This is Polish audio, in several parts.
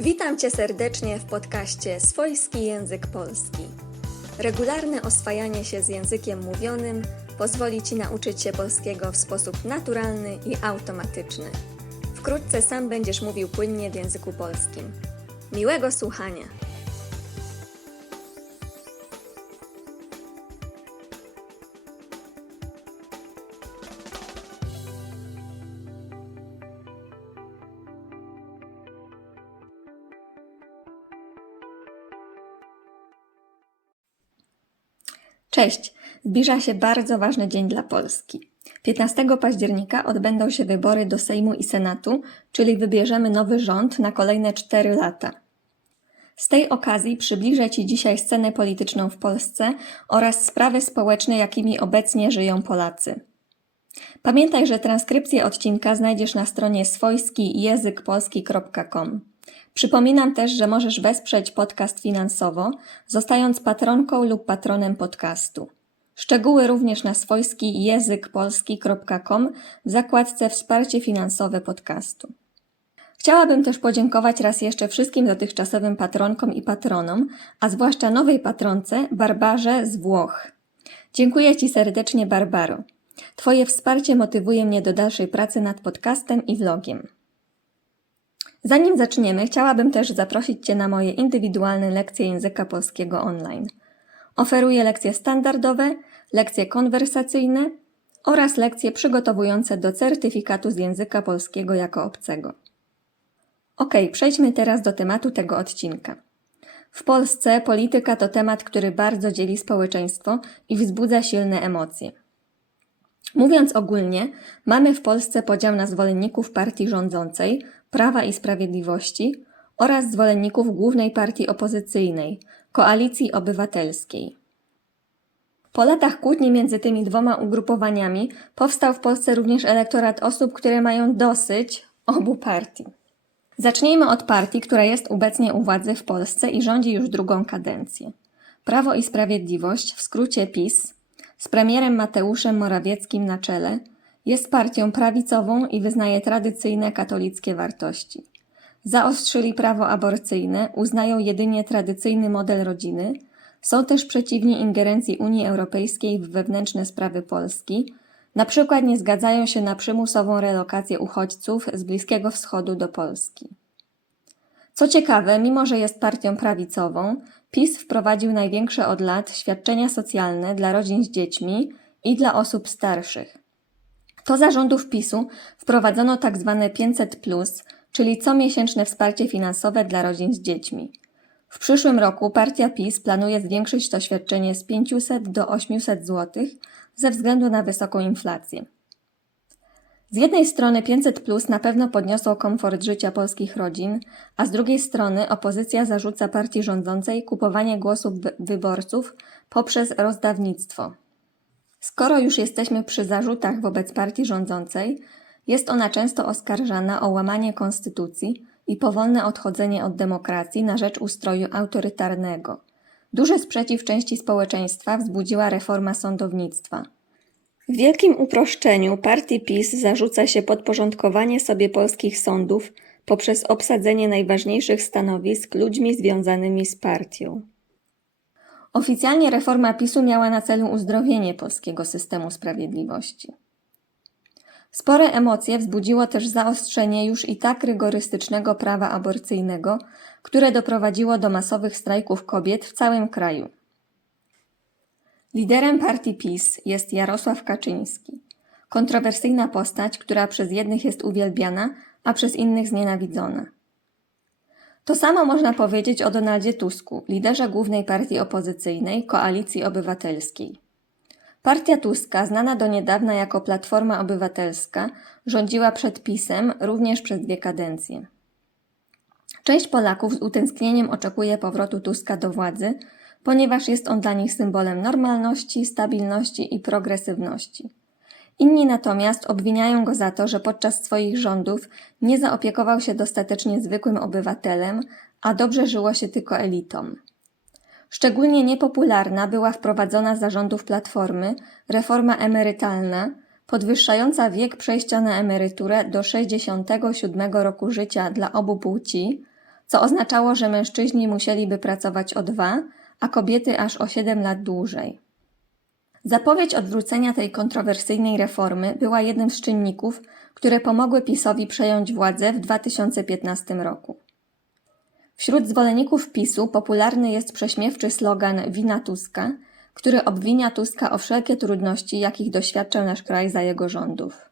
Witam Cię serdecznie w podcaście Swojski Język Polski. Regularne oswajanie się z językiem mówionym pozwoli Ci nauczyć się polskiego w sposób naturalny i automatyczny. Wkrótce sam będziesz mówił płynnie w języku polskim. Miłego słuchania! Cześć! Zbliża się bardzo ważny dzień dla Polski. 15 października odbędą się wybory do Sejmu i Senatu, czyli wybierzemy nowy rząd na kolejne 4 lata. Z tej okazji przybliżę Ci dzisiaj scenę polityczną w Polsce oraz sprawy społeczne, jakimi obecnie żyją Polacy. Pamiętaj, że transkrypcję odcinka znajdziesz na stronie swojskijęzykpolski.com. Przypominam też, że możesz wesprzeć podcast finansowo, zostając patronką lub patronem podcastu. Szczegóły również na swojski językpolski.com w zakładce Wsparcie finansowe podcastu. Chciałabym też podziękować raz jeszcze wszystkim dotychczasowym patronkom i patronom, a zwłaszcza nowej patronce Barbarze z Włoch. Dziękuję Ci serdecznie, Barbaro. Twoje wsparcie motywuje mnie do dalszej pracy nad podcastem i vlogiem. Zanim zaczniemy, chciałabym też zaprosić Cię na moje indywidualne lekcje języka polskiego online. Oferuję lekcje standardowe, lekcje konwersacyjne oraz lekcje przygotowujące do certyfikatu z języka polskiego jako obcego. Ok, przejdźmy teraz do tematu tego odcinka. W Polsce polityka to temat, który bardzo dzieli społeczeństwo i wzbudza silne emocje. Mówiąc ogólnie, mamy w Polsce podział na zwolenników partii rządzącej, Prawa i Sprawiedliwości oraz zwolenników głównej partii opozycyjnej, Koalicji Obywatelskiej. Po latach kłótni między tymi dwoma ugrupowaniami powstał w Polsce również elektorat osób, które mają dosyć obu partii. Zacznijmy od partii, która jest obecnie u władzy w Polsce i rządzi już drugą kadencję. Prawo i Sprawiedliwość, w skrócie PiS, z premierem Mateuszem Morawieckim na czele, jest partią prawicową i wyznaje tradycyjne katolickie wartości. Zaostrzyli prawo aborcyjne, uznają jedynie tradycyjny model rodziny, są też przeciwni ingerencji Unii Europejskiej w wewnętrzne sprawy Polski, na przykład nie zgadzają się na przymusową relokację uchodźców z Bliskiego Wschodu do Polski. Co ciekawe, mimo że jest partią prawicową, PiS wprowadził największe od lat świadczenia socjalne dla rodzin z dziećmi i dla osób starszych. To zarządów PiSu wprowadzono tzw. 500, czyli comiesięczne wsparcie finansowe dla rodzin z dziećmi. W przyszłym roku partia PiS planuje zwiększyć to świadczenie z 500 do 800 zł ze względu na wysoką inflację. Z jednej strony 500 plus na pewno podniosło komfort życia polskich rodzin, a z drugiej strony opozycja zarzuca partii rządzącej kupowanie głosów wyborców poprzez rozdawnictwo. Skoro już jesteśmy przy zarzutach wobec partii rządzącej, jest ona często oskarżana o łamanie konstytucji i powolne odchodzenie od demokracji na rzecz ustroju autorytarnego. Duży sprzeciw części społeczeństwa wzbudziła reforma sądownictwa. W wielkim uproszczeniu partii PiS zarzuca się podporządkowanie sobie polskich sądów poprzez obsadzenie najważniejszych stanowisk ludźmi związanymi z partią. Oficjalnie reforma PiSu miała na celu uzdrowienie polskiego systemu sprawiedliwości. Spore emocje wzbudziło też zaostrzenie już i tak rygorystycznego prawa aborcyjnego, które doprowadziło do masowych strajków kobiet w całym kraju. Liderem partii PiS jest Jarosław Kaczyński, kontrowersyjna postać, która przez jednych jest uwielbiana, a przez innych znienawidzona. To samo można powiedzieć o Donaldzie Tusku, liderze głównej partii opozycyjnej Koalicji Obywatelskiej. Partia Tuska, znana do niedawna jako Platforma Obywatelska, rządziła przed PiSem również przez dwie kadencje. Część Polaków z utęsknieniem oczekuje powrotu Tuska do władzy, ponieważ jest on dla nich symbolem normalności, stabilności i progresywności. Inni natomiast obwiniają go za to, że podczas swoich rządów nie zaopiekował się dostatecznie zwykłym obywatelem, a dobrze żyło się tylko elitom. Szczególnie niepopularna była wprowadzona za rządów Platformy reforma emerytalna, podwyższająca wiek przejścia na emeryturę do 67 roku życia dla obu płci, co oznaczało, że mężczyźni musieliby pracować o dwa, a kobiety aż o 7 lat dłużej. Zapowiedź odwrócenia tej kontrowersyjnej reformy była jednym z czynników, które pomogły PiSowi przejąć władzę w 2015 roku. Wśród zwolenników PiSu popularny jest prześmiewczy slogan Wina Tuska, który obwinia Tuska o wszelkie trudności, jakich doświadczał nasz kraj za jego rządów.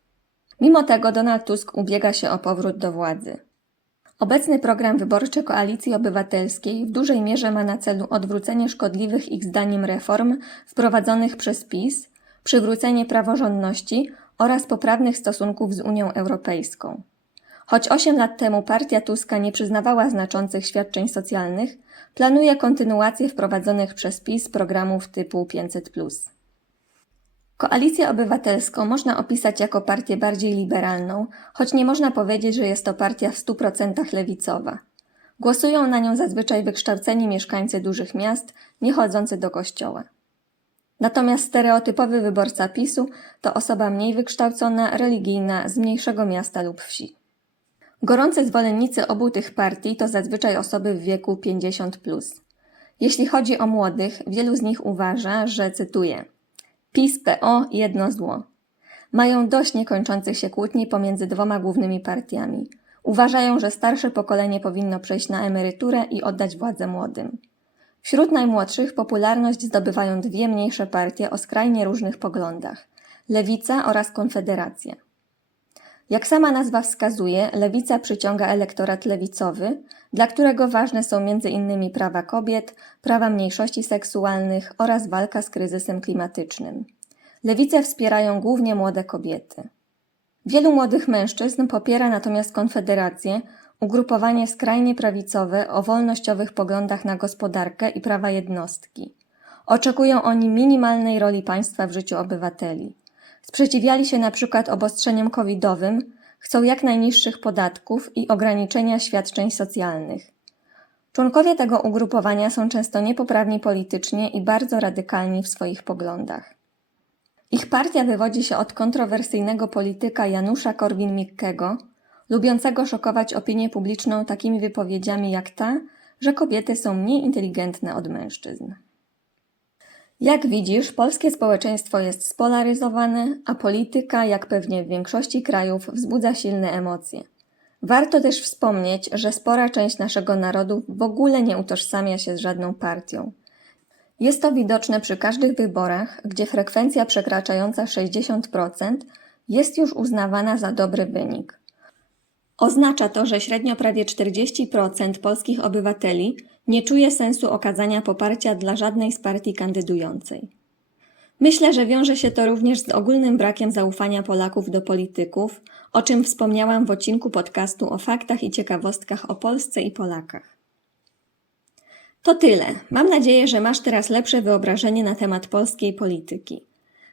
Mimo tego Donald Tusk ubiega się o powrót do władzy. Obecny program wyborczy Koalicji Obywatelskiej w dużej mierze ma na celu odwrócenie szkodliwych ich zdaniem reform wprowadzonych przez PiS, przywrócenie praworządności oraz poprawnych stosunków z Unią Europejską. Choć 8 lat temu partia Tuska nie przyznawała znaczących świadczeń socjalnych, planuje kontynuację wprowadzonych przez PiS programów typu 500. Koalicję Obywatelską można opisać jako partię bardziej liberalną, choć nie można powiedzieć, że jest to partia w 100% lewicowa. Głosują na nią zazwyczaj wykształceni mieszkańcy dużych miast, nie chodzący do kościoła. Natomiast stereotypowy wyborca PiSu to osoba mniej wykształcona, religijna, z mniejszego miasta lub wsi. Gorące zwolennicy obu tych partii to zazwyczaj osoby w wieku 50. Plus. Jeśli chodzi o młodych, wielu z nich uważa, że cytuję: PiS PO jedno zło. Mają dość niekończących się kłótni pomiędzy dwoma głównymi partiami. Uważają, że starsze pokolenie powinno przejść na emeryturę i oddać władzę młodym. Wśród najmłodszych popularność zdobywają dwie mniejsze partie o skrajnie różnych poglądach Lewica oraz Konfederacja. Jak sama nazwa wskazuje, lewica przyciąga elektorat lewicowy, dla którego ważne są m.in. prawa kobiet, prawa mniejszości seksualnych oraz walka z kryzysem klimatycznym. Lewicę wspierają głównie młode kobiety. Wielu młodych mężczyzn popiera natomiast Konfederację, ugrupowanie skrajnie prawicowe o wolnościowych poglądach na gospodarkę i prawa jednostki. Oczekują oni minimalnej roli państwa w życiu obywateli. Sprzeciwiali się na przykład obostrzeniom covidowym, chcą jak najniższych podatków i ograniczenia świadczeń socjalnych. Członkowie tego ugrupowania są często niepoprawni politycznie i bardzo radykalni w swoich poglądach. Ich partia wywodzi się od kontrowersyjnego polityka Janusza Korwin-Mikkego, lubiącego szokować opinię publiczną takimi wypowiedziami jak ta, że kobiety są mniej inteligentne od mężczyzn. Jak widzisz, polskie społeczeństwo jest spolaryzowane, a polityka, jak pewnie w większości krajów, wzbudza silne emocje. Warto też wspomnieć, że spora część naszego narodu w ogóle nie utożsamia się z żadną partią. Jest to widoczne przy każdych wyborach, gdzie frekwencja przekraczająca 60% jest już uznawana za dobry wynik. Oznacza to, że średnio prawie 40% polskich obywateli nie czuje sensu okazania poparcia dla żadnej z partii kandydującej. Myślę, że wiąże się to również z ogólnym brakiem zaufania Polaków do polityków, o czym wspomniałam w odcinku podcastu o faktach i ciekawostkach o Polsce i Polakach. To tyle. Mam nadzieję, że masz teraz lepsze wyobrażenie na temat polskiej polityki.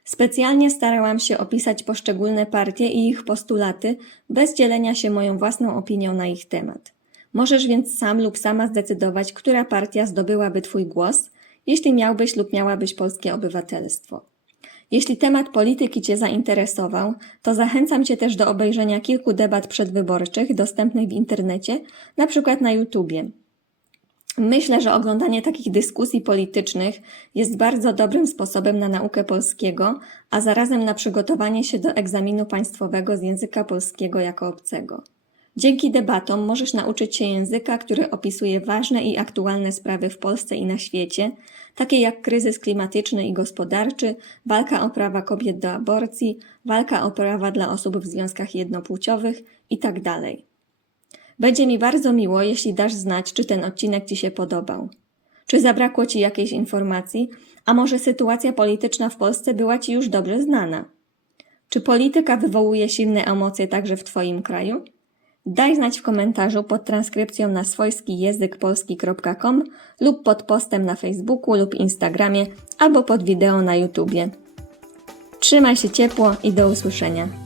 Specjalnie starałam się opisać poszczególne partie i ich postulaty, bez dzielenia się moją własną opinią na ich temat. Możesz więc sam lub sama zdecydować, która partia zdobyłaby Twój głos, jeśli miałbyś lub miałabyś polskie obywatelstwo. Jeśli temat polityki Cię zainteresował, to zachęcam Cię też do obejrzenia kilku debat przedwyborczych dostępnych w internecie, na przykład na YouTubie. Myślę, że oglądanie takich dyskusji politycznych jest bardzo dobrym sposobem na naukę polskiego, a zarazem na przygotowanie się do egzaminu państwowego z języka polskiego jako obcego. Dzięki debatom możesz nauczyć się języka, który opisuje ważne i aktualne sprawy w Polsce i na świecie, takie jak kryzys klimatyczny i gospodarczy, walka o prawa kobiet do aborcji, walka o prawa dla osób w związkach jednopłciowych itd. Tak Będzie mi bardzo miło, jeśli dasz znać, czy ten odcinek Ci się podobał. Czy zabrakło Ci jakiejś informacji, a może sytuacja polityczna w Polsce była Ci już dobrze znana? Czy polityka wywołuje silne emocje także w Twoim kraju? Daj znać w komentarzu pod transkrypcją na swojski język polski.com lub pod postem na Facebooku lub Instagramie albo pod wideo na YouTubie. Trzymaj się ciepło i do usłyszenia.